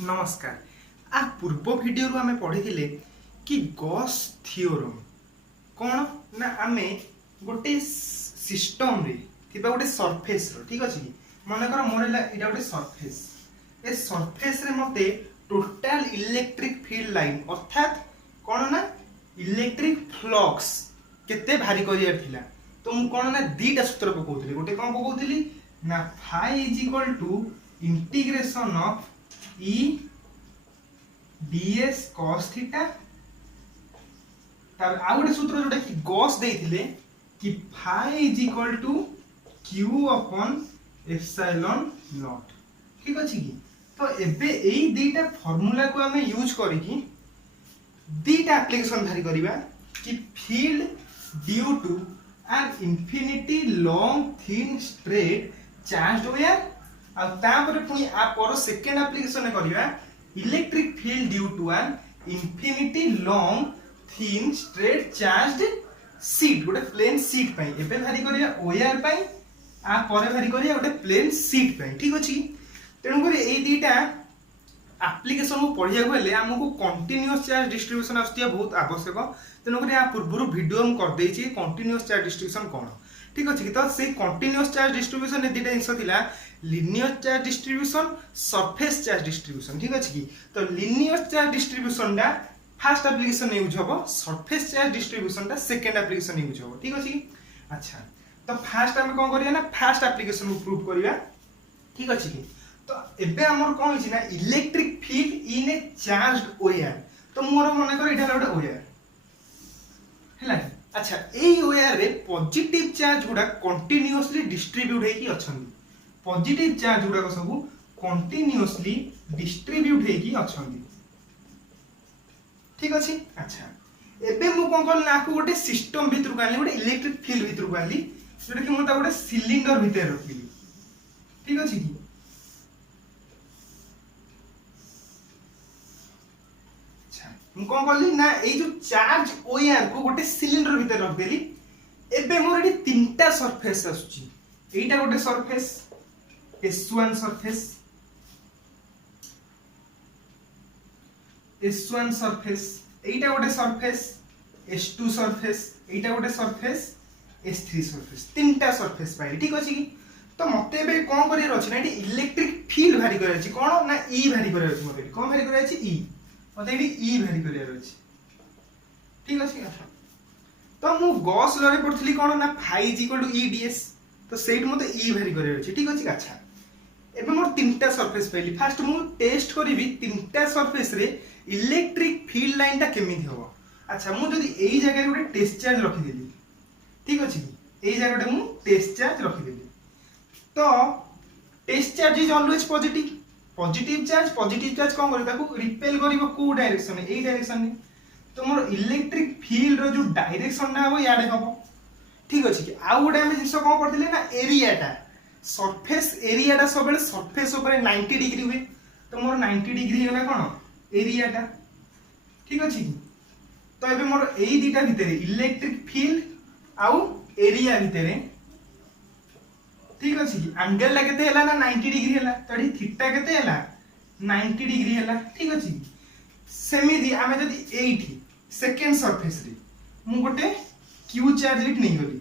नमस्कार। आ पूर्व वीडियो रू आमे पढ़ी कि गॉस थ्योरम कौन ना आमे गोटे सिस्टम रे थिबा गोटे सरफेस रो ठीक अछि कि मन कर मोर इटा गोटे सरफेस ए सरफेस रे मते टोटल इलेक्ट्रिक फील्ड लाइन अर्थात कौन ना इलेक्ट्रिक फ्लक्स केते भारी करियर थिला तो मु कौन ना दीटा सूत्र पकोउतली गोटे कौन पकोउतली ना phi is equal to integration of E ds cos theta तार आ गोटे सूत्र जोटा कि गॉस देइथिले कि phi is equal to q upon epsilon naught ठीक अछि कि तो एबे एई दीटा फार्मूला को हमें यूज करी कि दीटा एप्लीकेशन धारी करिबा कि field due to an infinity long thin straight charged wire आ तापर पुनी आ पर सेकंड एप्लीकेशन करिवा electric field due to an infinity long thin straight charged sheet गोटे प्लेन शीट पई एबे भारी करिया वायर पई आ पर भारी करिया गोटे प्लेन शीट पई ठीक अछि तेनु करी ए दीटा एप्लीकेशन को पढिया गले हमको कंटीन्यूअस चार्ज डिस्ट्रीब्यूशन आस्तिया बहुत आवश्यक तेनु करी आ पूर्वरु वीडियो हम कर देछि कंटीन्यूअस चार्ज डिस्ट्रीब्यूशन कोन ठीक अछि तो से कंटीन्यूअस चार्ज डिस्ट्रीब्यूशन ने दीटा इंसो थिला linear charge distribution surface charge distribution ठीक अछि कि तो लिनियर चार्ज डिस्ट्रीब्यूशन दा फर्स्ट एप्लीकेशन यूज होबो सरफेस चार्ज डिस्ट्रीब्यूशन दा सेकंड एप्लीकेशन यूज होबो ठीक अछि अच्छा तो फर्स्ट हम कोन करिया ना फर्स्ट एप्लीकेशन को प्रूव करिया ठीक अछि कि तो एबे हमर कोन छि ना electric field in a charged wire तो मोर मने कर इटा गोटे वायर हैला अच्छा एई वायर रे पॉजिटिव चार्ज गुडा कंटीन्यूअसली डिस्ट्रीब्यूट हेकी अछन पॉजिटिव चार्ज गुडा सब कंटीन्यूअसली डिस्ट्रीब्यूट हेकी अछन ठीक अछि अच्छा एबे मु कोन करल ना को गोटे सिस्टम भितर काली गोटे इलेक्ट्रिक फील्ड भितर काली जोटा कि मु ता गोटे सिलिंडर भितर रखिली ठीक अछि कि मु कोन करली ना ए जो चार्ज वायर को गोटे सिलिंडर भीतर रख देली एबे मोर एटी तीनटा सरफेस आसुची एटा गोटे surface S1 surface S1 surface एटा गोटे सरफेस S2 सरफेस एटा गोटे सरफेस S3 सरफेस तीनटा सरफेस पाइली ठीक अछि कि तो मते एबे कोन करियर अछि ना एटी इलेक्ट्रिक फील्ड भारी करियर अछि कोन ना E भारी करियर अछि मते कोन भारी करियर अछि E मते एटी ई भारी करियर अछि ठीक अछि तो मु गॉस लॉ रे पढथली कोन ना phi is equal to E DS तो सेट मते ई भारी करियर अछि ठीक अछि अच्छा एबे मोर तीनटा सरफेस पइली फर्स्ट मु टेस्ट करिवि तीनटा सरफेस रे इलेक्ट्रिक फील्ड लाइन ता केमिति होबो अच्छा मु जदी एई जगह रे गोटे टेस्ट चार्ज रखि देली ठीक अछि एई जगह रे मु टेस्ट चार्ज रखि देली तो test charge is always positive positive charge कोन करी ताको रिपेल करिवो को डायरेक्शन ए डायरेक्शन में तो मोर इलेक्ट्रिक फील्ड रो जो डायरेक्शन ना हो याडे हबो ठीक अछि कि आ गोटे हम जिंस कोन करथिले ना एरियाटा सरफेस एरियाटा सबले सरफेस ऊपर 90 डिग्री हुए तो मोर 90 डिग्री होला कोन एरियाटा ठीक अछि कि तो एबे मोर एई दीटा भितरे इलेक्ट्रिक फील्ड आउ एरिया भितरे ठीक अछि कि एंगल ला केते हैला ना 90 डिग्री हैला तडी थीटा केते हैला 90 डिग्री हैला ठीक अछि सेमिति आमे जदी एठी सेकंड सरफेस रे मु गोटे q चार्ज लिट नै गली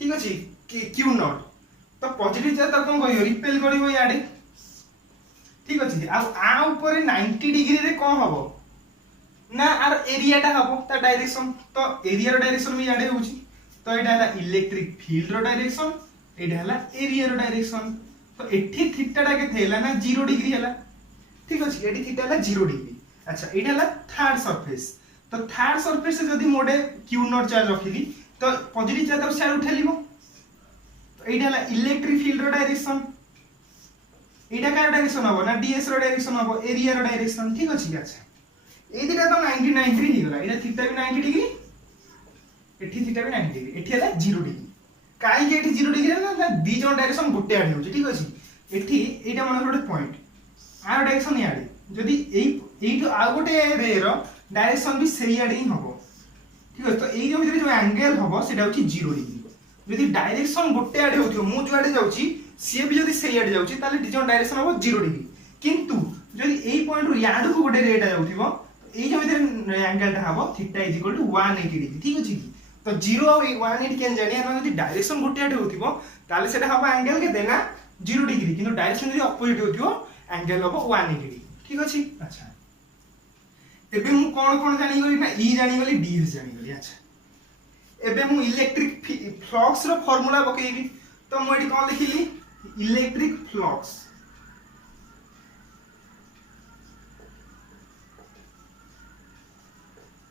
ठीक अछि q नॉट तो पॉजिटिव चार्ज त कोन करियो रिपेल करिवो याडे ठीक अछि आ ऊपर 90 डिग्री रे कोन हबो ना आर एरियाटा हबो ता डायरेक्शन तो एरिया रो डायरेक्शन भी याडे होउची तो एटा हला इलेक्ट्रिक फील्ड रो डायरेक्शन एटा हला एरिया रो डायरेक्शन तो एठी थीटा टा के थेला ना 0 डिग्री हला ठीक अछि एठी थीटा हला 0 डिग्री अच्छा एटा हला थर्ड सरफेस तो थर्ड सरफेस से जदी मोडे q नॉट चार्ज रखिली तो पॉजिटिव चार्ज अब साइड उठेलिबो तो एटा हला इलेक्ट्रिक फील्ड रो डायरेक्शन एटा का डायरेक्शन हबो ना ds रो डायरेक्शन हबो एरिया रो डायरेक्शन ठीक अछि अच्छा ए दिटा तो 90 डिग्री ही गला एटा थीटा भी 90 डिग्री एठी थीटा भी 90 डिग्री एठी हला 0 डिग्री काई के एठी 0 डिग्री ना दी जन डायरेक्शन गुटे आडी होची ठीक अछि एठी एटा मन गोटे पॉइंट आर डायरेक्शन याडी जदी एई आ गोटे रे रो डायरेक्शन भी सेही आडी ही हबो ठीक अछि तो एई जो भितरे जो एंगल हबो सेटा होची 0 डिग्री जदी डायरेक्शन गुटे आडी होथियो मु जो आडी जाउची सी भी जदी सेही आडी जाउची ताले दी जन डायरेक्शन हबो 0 डिग्री किंतु जदी एई पॉइंट रु याडू को गोटे रेट जाउथिबो एई जे भितर एंगल टा हबो theta is equal to 180 degree ठीक अछि की तो 0 और 180 केन जानि हम यदि डायरेक्शन गोटे आडे होथिबो ताले सेटा हबो एंगल के देना 0 डिग्री किंतु डायरेक्शन यदि अपोजिट होथिबो एंगल हबो 180 डिग्री ठीक अछि अच्छा एबे मु कोन जानि गली ना ई जानि गली ds जानि गली अच्छा एबे मु इलेक्ट्रिक फ्लक्स रो फार्मूला बकेइबी तो मु एडी कोन लिखिली इलेक्ट्रिक फ्लक्स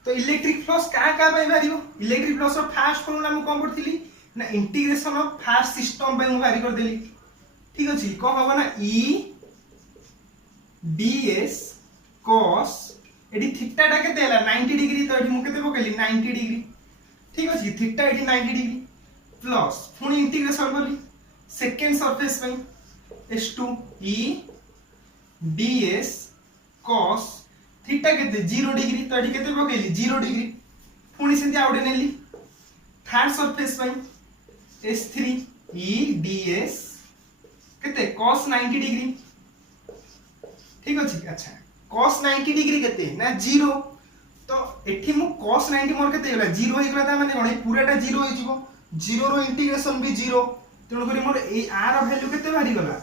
तो इलेक्ट्रिक फ्लक्स का bye भारिबो electric flux row first formula मु कोन करथिली ना integration of first system by मु भारी कर देली ठीक अछि को होबो ना e ds cos एडी थीटा टा केते हला 90 डिग्री तो एडी मु केते पकेली 90 डिग्री ठीक अछि थीटा एडी 90 डिग्री प्लस फुनी इंटीग्रेशन करली सेकंड सरफेस पे s2 e ds cos theta केते 0 डिग्री तो एडी केते पकेली 0 डिग्री फुनी सेंती आउडे नेली थर्ड सरफेस पे s3 e ds केते cos 90 डिग्री ठीक अछि अच्छा cos 90 डिग्री केते ना 0 तो एठी मु cos 90 मोर केते गेला 0 होई गेला माने कोन पूराटा 0 होई जिवो 0 रो इंटीग्रेशन भी 0 तेणु करी मोर ए r रो वैल्यू केते बाहरी गला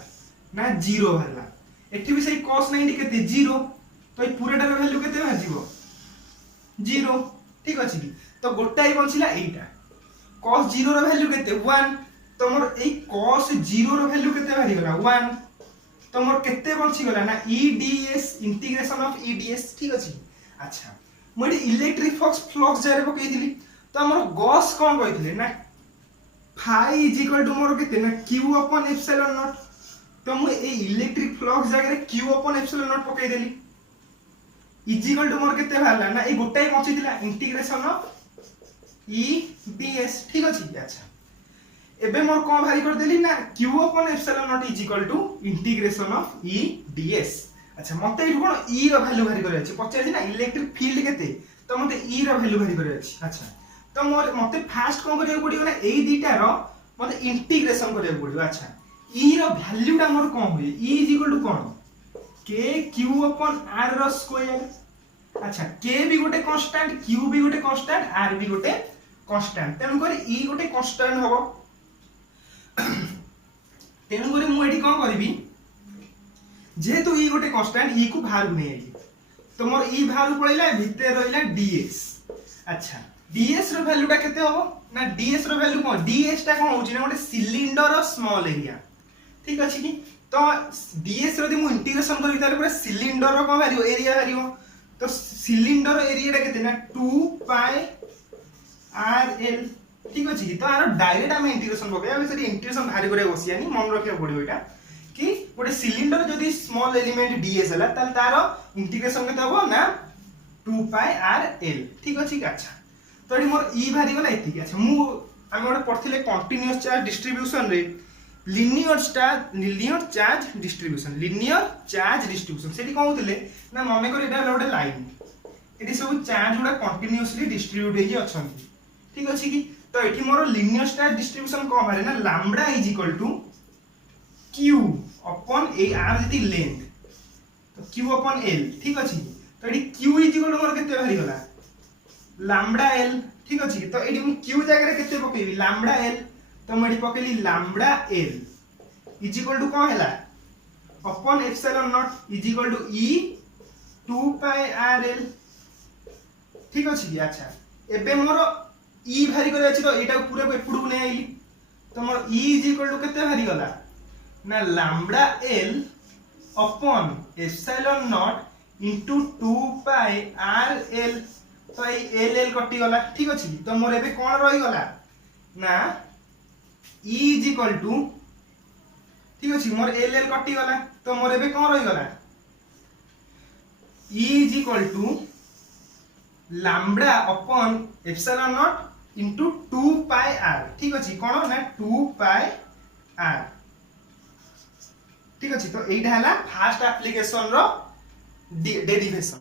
ना 0 बाहरला एठी भी सही cos 90 केते 0 तो ए पूराटा रो वैल्यू केते बाहर जिवो 0 ठीक अछि की तो गोटाई बंचिला एटा cos 0 रो वैल्यू केते 1 तो मोर ए cos 0 रो वैल्यू केते बाहरी गला 1 तो मोर केते बंची गला ना EDS इंटीग्रेशन ऑफ EDS ठीक अछि अच्छा मोडी इलेक्ट्रिक फ्लक्स जारे पकेइथिली तो हमर गॉस कोन कहिथिले ना phi इज इक्वल टू मोर केते ना q अपॉन एप्सिलॉन नॉट तो मु ए इलेक्ट्रिक फ्लक्स जागे रे q अपॉन एप्सिलॉन नॉट पकेइ देली इज इक्वल टू मोर केते भाला ना ए गोटाई बंचिथिला इंटीग्रेशन ऑफ EDS ठीक अछि अच्छा एबे मोर कोन भारी कर देली ना q upon epsilon not is equal to integration of EDS अच्छा मते एठु कोन e रो वैल्यू भारी करे अछि पछे ना इलेक्ट्रिक फील्ड केते तो मते e रो वैल्यू भारी करे अछि अच्छा तो मोर मते फास्ट कोन करियो पडियो ना एई दीटा रो मते इंटीग्रेशन करियो पडियो अच्छा e रो वैल्यू टा मोर कोन होई e इज इक्वल टू कोन k q अपॉन r रो स्क्वायर अच्छा k भी गोटे कांस्टेंट q भी गोटे कांस्टेंट r भी गोटे कांस्टेंट तेनु करी e गोटे कांस्टेंट होबो तेनु करी मु एठी कोन करबी जेहेतु ई गोटे कांस्टेंट ई को बाहर नै आइली तो मोर ई बाहर पळैला भितर रहिला ds अच्छा ds रो वैल्यू टा केते होबो ना ds रो वैल्यू कोन ds टा कोन होची ना गोटे सिलिंडर रो स्मॉल एरिया ठीक अछि की तो ds रो दि मु इंटीग्रेशन करी ताले पूरा सिलिंडर रो कोन वैल्यू एरिया वैल्यू तो सिलिंडर एरिया टा केते ना 2 पाई rl ठीक अछि तो आरो डायरेक्ट हम इंटीग्रेशन बके अब से इंटीग्रेशन भारी करे बसियानी मन रखिया पड़ियो एटा कि गोटे सिलिंडर जदी स्मॉल एलिमेंट ds हला ताल तारो इंटीग्रेशन केते होबो ना 2 पाई rl ठीक अछि अच्छा तो एडी मोर e भारी गला एति अच्छा मु हम गोटे पढ़थिले कंटीन्यूअस चार्ज डिस्ट्रीब्यूशन रे लिनियर चार्ज डिस्ट्रीब्यूशन सेठी कोन होतले ना मने कर एटा गोटे लाइन एडी सब चार्ज गुडा कंटीन्यूअसली डिस्ट्रीब्यूट हेई अछंती ठीक अछि की तो एठी मोर लिनियर चार्ज डिस्ट्रीब्यूशन कोन मारे ना lambda is equal to q upon a r जति लेंथ तो q अपॉन l ठीक अछि तो एडी q इज इक्वल टू मोर केते भारी गला लैम्बडा l ठीक अछि तो एडी मु q जागे रे केते पकेबी लैम्बडा l तो मडी पकेली lambda l is equal to कोन हैला upon epsilon not is equal to e 2 pi rl ठीक अछि अच्छा एबे मोर e भारी करे अछि तो एटा पूरा एपुडू नै आइली तो मोर e इज इक्वल टू केते भारी गला ना lambda l upon epsilon naught into 2 pi rl तो ए l कटि गला ठीक अछि तो मोर एबे कोन रहि गला ना e इज इक्वल टू ठीक अछि मोर l कटि गला तो मोर एबे कोन रहि गला e is equal to lambda upon epsilon naught into 2 pi r ठीक अछि कोन ना 2 पाई r ठीक अछि तो एटा हला फर्स्ट एप्लीकेशन रो डेरिवेशन।